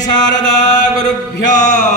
사라다 그룹혀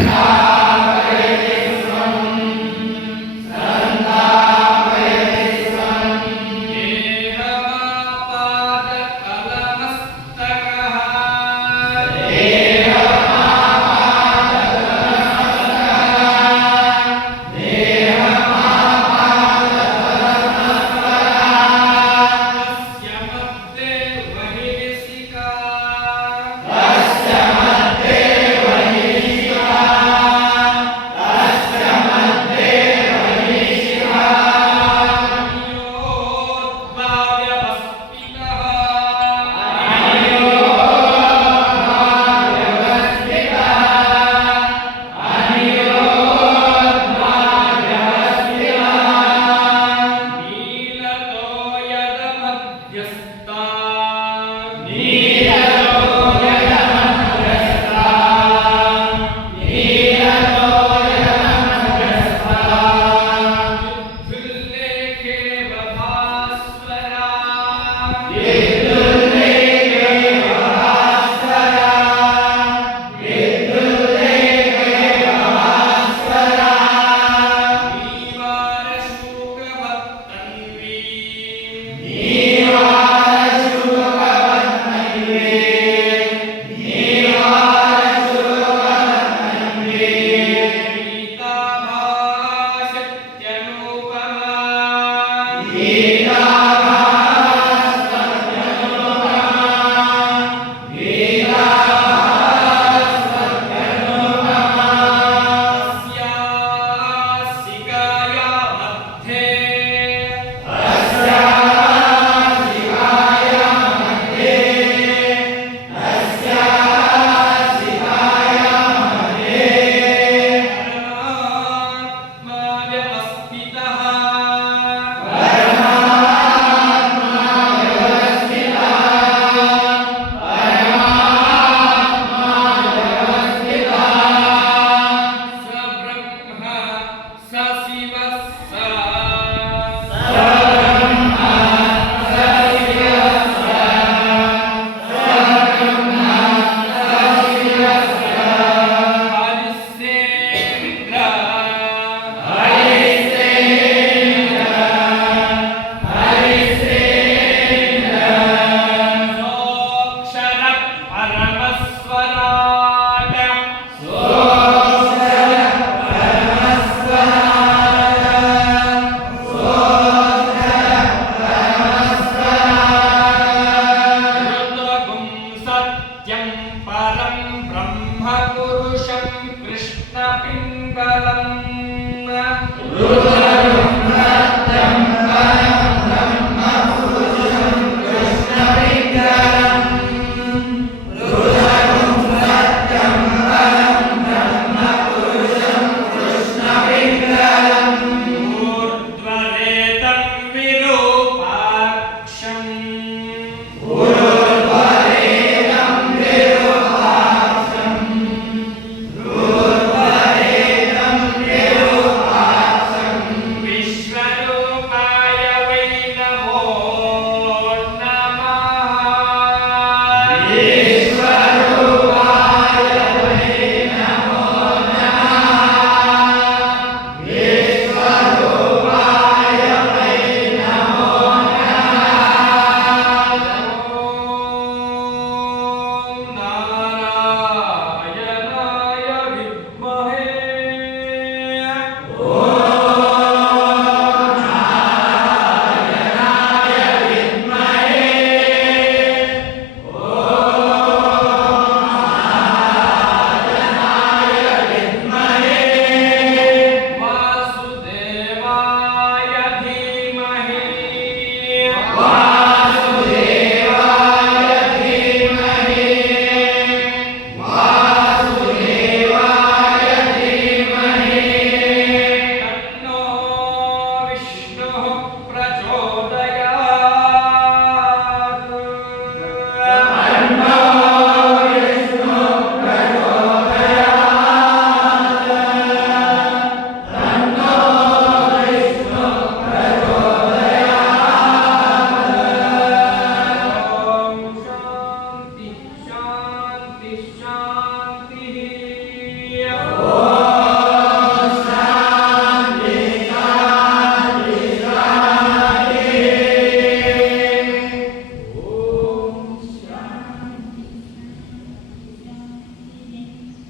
Amen.